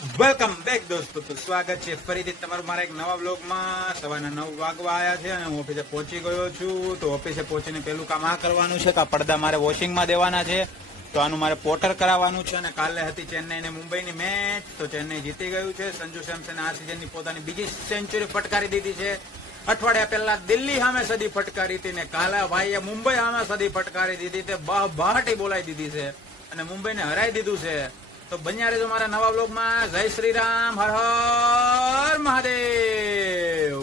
Welcome back દોસ્તો. તો સ્વાગત છે ફરીથી તમારું મારા એક નવા વ્લોગમાં. સવારના 9 વાગવા આવ્યા છે અને હું ઓફિસે પહોંચી ગયો છું. તો ઓફિસે પહોંચીને પેલું કામ આ કરવાનું છે કે આ પડદા મારે વોશિંગમાં દેવાના છે. તો આનું મારે પોટર કરાવવાનું છે. અને કાલે હતી ચેન્નઈ ને મુંબઈની મેચ, તો ચેન્નઈ જીતી ગયું છે. સંજુ સેમસને આ સિઝનની પોતાની બીજી સેન્ચુરી ફટકારી દીધી છે. અઠવાડિયા પહેલા દિલ્હી સામે સદી ફટકારી હતી ને કાલે ભાઈએ મુંબઈ સામે સદી ફટકારી દીધી. તે બહાટી બોલાવી દીધી છે અને મુંબઈને હરાઈ દીધું છે. તો બન્યા રહેજો મારા નવા વ્લોગમાં. જય શ્રી રામ, હર હર મહાદેવ.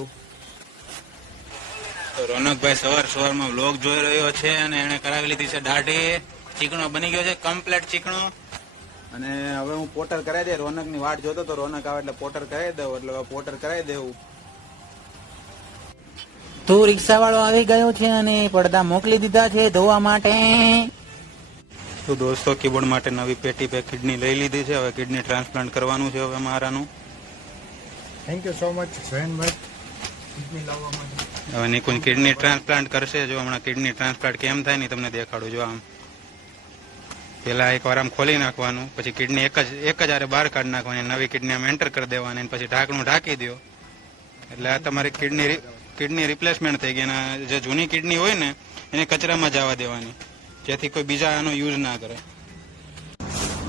તો રોનકભાઈ સવારમાં વ્લોગ જોઈ રહ્યો છે અને એને કરાવી લીધી છે દાઢી. ચીકણો બની ગયો છે, કમ્પ્લેટ ચીકણો. અને હવે હું પોટર કરાવી દે. રોનકની વાટ જોતો તો રોનક આવે એટલે પોટર કરાવી દઉં. એટલે પોટર કરાવી દેવું. તો રિક્ષા વાળો આવી ગયો છે અને પડદા મોકલી દીધા છે ધોવા માટે. તો દોસ્તો કીબોર્ડ માટે નવી પેટી પે કિડની લઈ લીધી છે. હવે કિડની ટ્રાન્સપ્લાન્ટ કરવાનું છે હવે મારાનું. થેન્ક યુ સો મચ જયનભાઈ કિડની લાવવા માટે. હવે નિકુંજ કિડની ટ્રાન્સપ્લાન્ટ કરશે. જો હમણાં કિડની ટ્રાન્સપ્લાન્ટ કેમ થાય ને તમને દેખાડું. જો આમ પેલા એકવાર આમ ખોલી નાખવાનું, પછી કિડની એક જ આરે બહાર કાઢી નાખવાની, નવી કિડની આમ એન્ટર કરી દેવાની, પછી ઢાંકણું ઢાંકી દો એટલે આ તમારી કિડની રિપ્લેસમેન્ટ થઈ ગઈ. અને જે જૂની કિડની હોય ને એને કચરામાં જવા દેવાની, જેથી કોઈ બીજા આનો યુઝ ના કરે.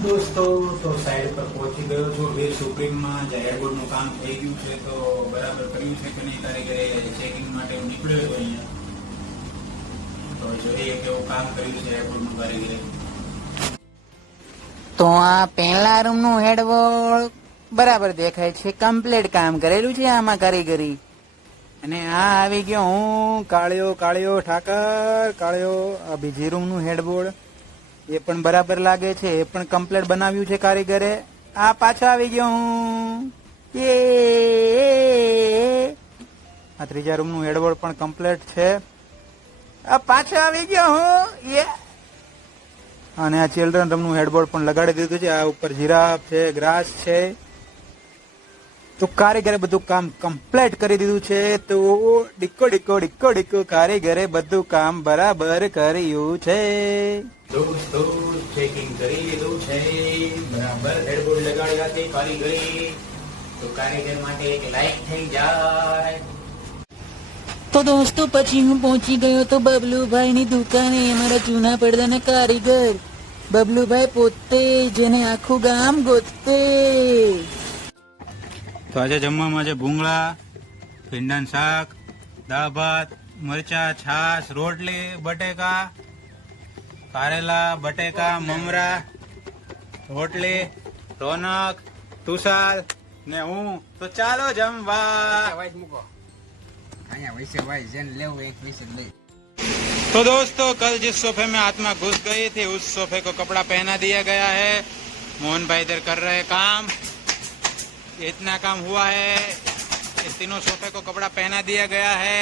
દોસ્તો તો સાઈડ પર પહોંચી ગયો છું. વીર સુપ્રીમમાં જે એરબોર્ડનું કામ થઈ ગયું છે તો બરાબર કર્યું છે કે નહીં તારીખે ચેકિંગ માટે હું નીકળ્યો હતો અહીંયા. તો જોઈએ કેવું કામ કર્યું છે એરબોર્ડનું કારીગરે. તો આ પહેલા રૂમ નું હેડવોલ બરાબર દેખાય છે, કમ્પ્લીટ કામ કરેલું છે આમાં કારીગરી. અને આ આવી ગયો હું કાળિયો ઠાકર કાળિયો. આ બીજી રૂમ નું હેડબોર્ડ એ પણ બરાબર લાગે છે, એ પણ કમ્પ્લીટ બનાવ્યું છે કારીગરે. આ પાછો આવી ગયો હું. આ ત્રીજા રૂમ નું હેડબોર્ડ પણ કમ્પ્લીટ છે. આ પાછો આવી ગયો હું. અને આ ચિલ્ડ્રન રૂમ નું હેડબોર્ડ પણ લગાડી દીધું છે. આ ઉપર જીરાફ છે, ગ્રાસ છે. તો કારીગરે બધું કામ કમ્પ્લીટ કરી દીધું છે. તો ડીકો કારીગરે બધું કામ બરાબર કર્યું છે. દોસ્તો ચેકિંગ કરી લીધું છે, બરાબર હેડબોર્ડ લગાડ્યા છે કારીગરે. તો કારીગર માટે એક લાઈક થઈ જાય. તો દોસ્તો પછી હું પહોંચી ગયો તો બબલુભાઈ ની દુકાને. અમારા જૂના પડદાના કારીગર બબલુભાઈ પોતે, જેને આખું ગામ ગોતે. તો આજે જમવામાં છે ભૂંગળા, ભીંડાનું શાક, દાળ ભાત, મરચા, છાશ, રોટલી, બટેકા, કારેલા, બટેકા, મમરા, રોટલી, રોનક, તુષાર ને હું. તો ચાલો જમવા. तो दोस्तों कल जिस सोफे में आत्मा घुस गई थी उस सोफे को कपड़ा पहना दिया गया है. मोहन भाई इधर कर रहे काम. इतना काम हुआ है. इस तीनों सोफे को कपड़ा पहना दिया गया है.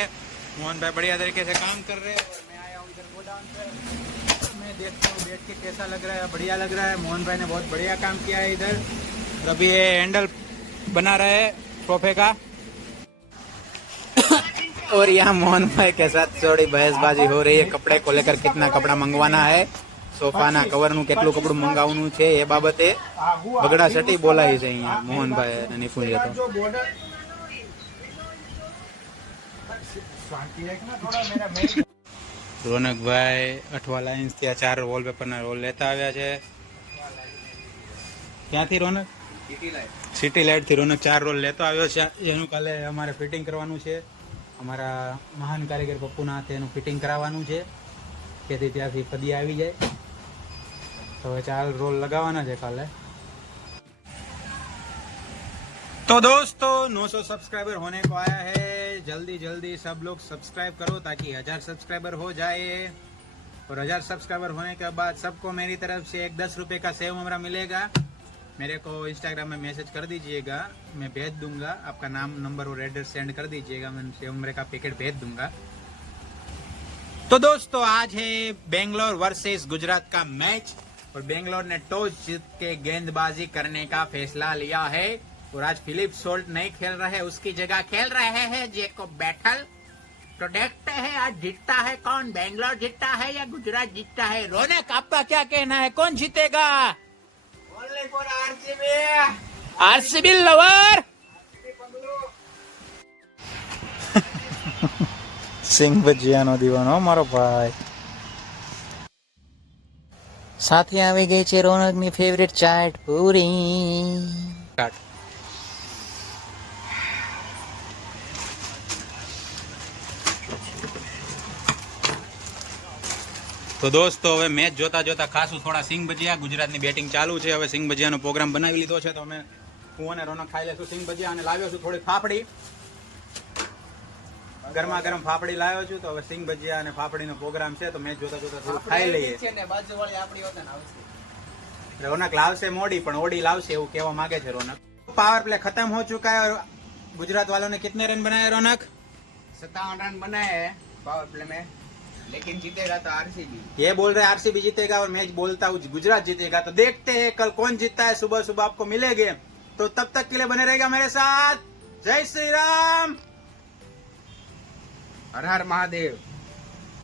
मोहन भाई बढ़िया तरीके से काम कर रहे हैं. और मैं आया हूँ इधर गोडाउन पे. मैं देखता हूँ बैठ के कैसा लग रहा है. बढ़िया लग रहा है. मोहन भाई ने बहुत बढ़िया काम किया है इधर. अभी ये हैंडल बना रहे हैं सोफे का. और यहाँ मोहन भाई के साथ थोड़ी बहसबाजी हो रही है कपड़े को लेकर. कितना कपड़ा मंगवाना है, સોફાના કવરનું કેટલું કપડું મંગાવવાનું છે એ બાબતે બગડા સટી બોલાવી છે અહીંયા મોહનભાઈ અને નિકુંજે. તો રોનકભાઈ અઠવા લાઇન્સ ત્યાં 4 વોલપેપરના રોલ લેતા આવ્યા છે. ક્યાંથી રોનક? સિટી લાઇટ થી રોનક 4 રોલ લેતો આવ્યો છે. એનું કાલે અમારે ફિટિંગ કરવાનું છે. અમારા મહાન કારીગર પપ્પુના હાથે એનું ફિટિંગ કરાવવાનું છે, જેથી ત્યાંથી પદી આવી જાય. तो 4 रोल लगावाना है काले. तो दोस्तों 900 सब्सक्राइबर होने को आया है. जल्दी सब लोग सब्सक्राइब करो ताकि 1000 सब्सक्राइबर हो जाए. और 1000 सब्सक्राइबर होने के बाद सबको मेरी तरफ से एक 10 रुपए का सेव ममरा मिलेगा. मेरे को इंस्टाग्राम में मैसेज कर दीजिएगा, मैं भेज दूंगा. आपका नाम, नंबर और एड्रेस सेंड कर दीजिएगा, मैं सेव ममरे का पैकेट भेज दूंगा. तो दोस्तों आज है बेंगलोर वर्सेस गुजरात का मैच. और बेंगलोर ने टॉस जीत के गेंदबाजी करने का फैसला लिया है. और आज फिलिप सोल्ट नहीं खेल रहे, उसकी जगह खेल रहे हैं जेकोब बैटल. तो देखते हैं आज जीतता है कौन, बेंगलोर जीतता है या गुजरात जीतता है. रोनक आपका क्या कहना है, कौन जीतेगा? Only for RCB. RCB lover સિંગ ભજીયાનો દીવાનો મારો ભાઈ. સાથે આવી ગઈ છે રોનકની ફેવરેટ ચાટ પૂરી. તો દોસ્તો હવે મેચ જોતા જોતા ખાસું થોડા સિંગ ભજીયા, ગુજરાતની બેટિંગ ચાલુ છે, હવે સિંગ ભજીયાનો પ્રોગ્રામ બનાવી લીધો છે. તો અમે હું અને રોનક ખાઈ લેશું સિંગ ભજીયા, અને લાવ્યો છું થોડી ફાફડી, ગરમા ગરમ ફાફડી લાવ્યો છું. તો હવે સિંગ ભજીયા અને ફાફડીનો પ્રોગ્રામ છે, તો મેચ જોતા જોતા થોડું ખાઈ લઈએ. રોનક લાવશે મોડી, પણ ઓડી લાવશે એવું કહેવા માંગે છે રોનક. पावर प्ले खत्म हो चुका है और गुजरात वालों ने कितने रन बनाए रोनक? 57 रन बनाए हैं पावर प्ले में, लेकिन जीतेगा तो आरसीबी. ये बोल रहे आरसीबी जीतेगा और मैच बोलता हूँ गुजरात जीतेगा. तो देखते हैं कल कौन जीतता है. सुबह सुबह आपको मिलेंगे, तो तब तक के लिए बने रहेगा मेरे साथ. जय श्री राम, हर हर महादेव.